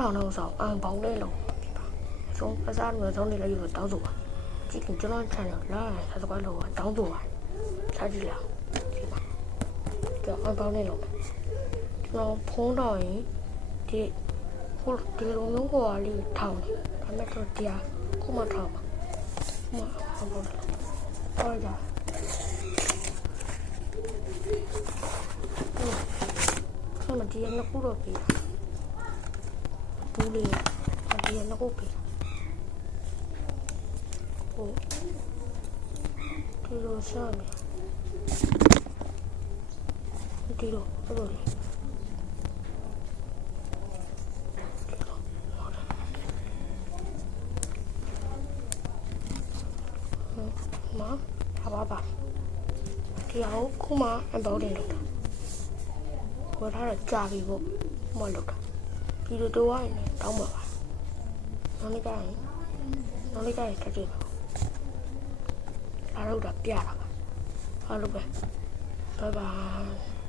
ထောင်တော့ဆောင်ဘောင်းလေးလုံးဆုံးအစားမျိုးဆုံးနေလို့ရတောင်းဆိုပါကြည့်ကျွန်တော် channel လာဆက်ကွာလို့တောင်းဆိုပါစားကြည့်လားဒီမှာကြောက်ဘောင်းလေးလုံးကျွန်တော်ဖုံးတော့ရင်ဒီဟိုဒီလိုမျိုးဟိုအလေးထောင်းတယ်ဒါမဲ့တော့တရားခုမှထောင်းပါဟုတ်ပါတော့ကြဆက်မဒီရနှစ်ခုတော့ပြီဘူးလေးဒီရနှစ်ခုပြီဟိုဒီလိုရှာမယ်ဒီလိုလေးမပါဒီအောင်ခုမှအပေါင်းနေလို့ဝယ်ထားတော့ကြာပြီပေါ့မလို့တာဒီလိုတော့ရင်တောင်းပါပါနောက်နေ့ကျရင်တက်ကြည့်ပါအားလို့တာပြတာပါအားလို့ပဲဘိုင်ဘိုင်